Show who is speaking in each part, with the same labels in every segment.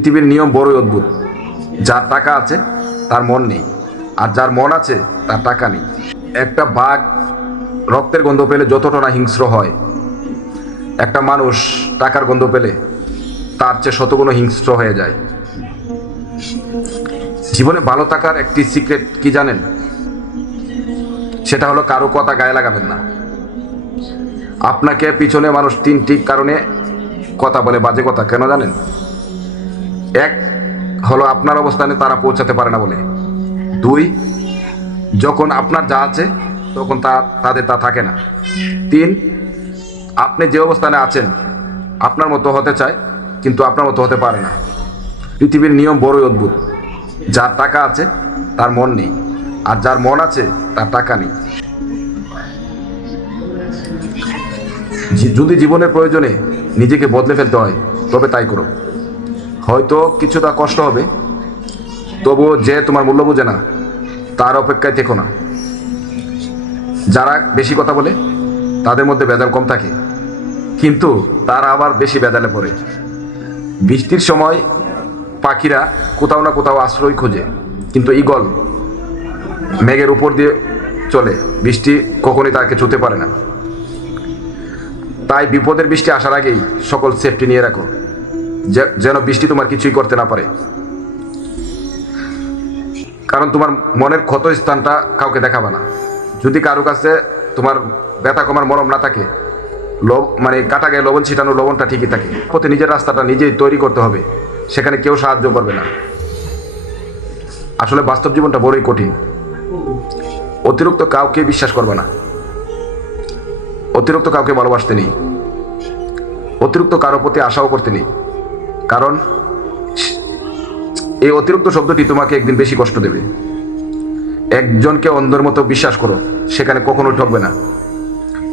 Speaker 1: পৃথিবীর নিয়ম বড়ই অদ্ভুত। যার টাকা আছে, তার মন নেই। আর যার মন আছে, তার টাকা নেই। একটা বাঘ রক্তের গন্ধ পেলে যতটা না হিংস্র হয়, একটা মানুষ টাকার গন্ধ পেলে তার চেয়ে শতগুণ হিংস্র হয়ে যায়। জীবনে ভালো থাকার একটি সিক্রেট কি জানেন? সেটা হলো কারও কথা গায়ে লাগাবেন না। আপনাকে পিছনে মানুষ তিনটি কারণে কথা বলে, বাজে কথা, কেন জানেন? এক হলো আপনার অবস্থানে তারা পৌঁছাতে পারে না বলে। দুই, যখন আপনার যা আছে, তখন তা, তাদের তা থাকে না। তিন, আপনি যে অবস্থানে আছেন, আপনার মতো হতে চায়, কিন্তু আপনার মতো হতে পারে না। পৃথিবীর নিয়ম বড়ই অদ্ভুত। যার টাকা আছে, তার মন নেই। আর যার মন আছে, তার টাকা নেই। যদি জীবনের প্রয়োজনে নিজেকে বদলে ফেলতে হয়, তবে তাই করো হয়তো কিছুটা কষ্ট হবে। তবুও যে তোমার মূল্য বোঝে না, তার অপেক্ষায় থেকো না। যারা বেশি কথা বলে, তাদের মধ্যে ভেজাল কম থাকে। কিন্তু তারা আবার বেশি ভেজালে পড়ে। বৃষ্টির সময় পাখিরা কোথাও না কোথাও আশ্রয় খোঁজে। কিন্তু ঈগল মেঘের উপর দিয়ে চলে। বৃষ্টি কখনই তাকে ছুতে পারে না। তাই বিপদের বৃষ্টি আসার আগেই সকল সেফটি নিয়ে রাখো। যেন বৃষ্টি তোমার কিছুই করতে না পারে। কারণ তোমার মনের ক্ষত স্থানটা কাউকে দেখাবে না। যদি কারও কাছে তোমার ব্যথা কমার মরম না থাকে লব মানে কাটা গায়ে লবণ ছিটানো লবণটা ঠিকই থাকে পথে নিজের রাস্তাটা নিজেই তৈরি করতে হবে, সেখানে কেউ সাহায্য করবে না। আসলে বাস্তব জীবনটা বড়ই কঠিন। অতিরিক্ত কাউকে বিশ্বাস করবে না। অতিরিক্ত কাউকে ভালোবাসতে নেই। অতিরিক্ত কারও প্রতি আশাও করতে নেই। কারণ এই অতিরিক্ত শব্দটি তোমাকে একদিন বেশি কষ্ট দেবে। একজনকে অন্ধের মতো বিশ্বাস করো, সেখানে কখনো ঠকবে না।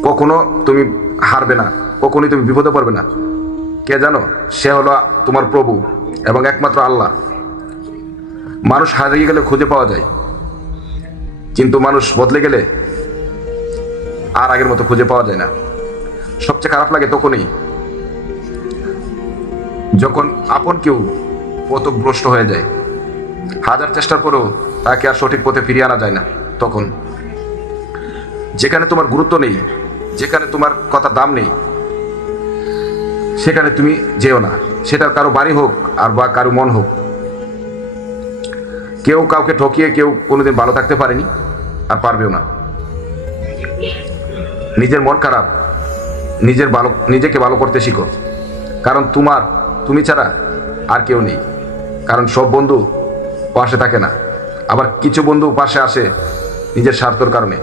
Speaker 1: কখনো তুমি হারবে না, কখনোই তুমি বিপদে পড়বে না। কে জানো? সে হলো তোমার প্রভু এবং একমাত্র আল্লাহ। মানুষ হারিয়ে গেলে খুঁজে পাওয়া যায়। কিন্তু মানুষ বদলে গেলে আর আগের মতো খুঁজে পাওয়া যায় না। সবচেয়ে খারাপ লাগে তখনই যখন আপন কেউ পথভ্রষ্ট হয়ে যায়, হাজার চেষ্টার পরেও তাকে আর সঠিক পথে ফিরিয়ে আনা যায় না, তখন যেখানে তোমার গুরুত্ব নেই, যেখানে তোমার কথা দাম নেই, সেখানে তুমি যেও না। সেটা কারও বাড়ি হোক আর বা কারও মন হোক। কেউ কাউকে ঠকিয়ে কেউ কোনোদিন ভালো থাকতে পারেনি আর পারবেও না। নিজের মন খারাপ, নিজের ভালো, নিজেকে ভালো করতে শিখো। কারণ তোমার তুমি ছাড়া আর কেউ নেই। কারণ সব বন্ধু পাশে থাকে না। আবার কিছু বন্ধু পাশে আসে নিজের স্বার্থর কারণে।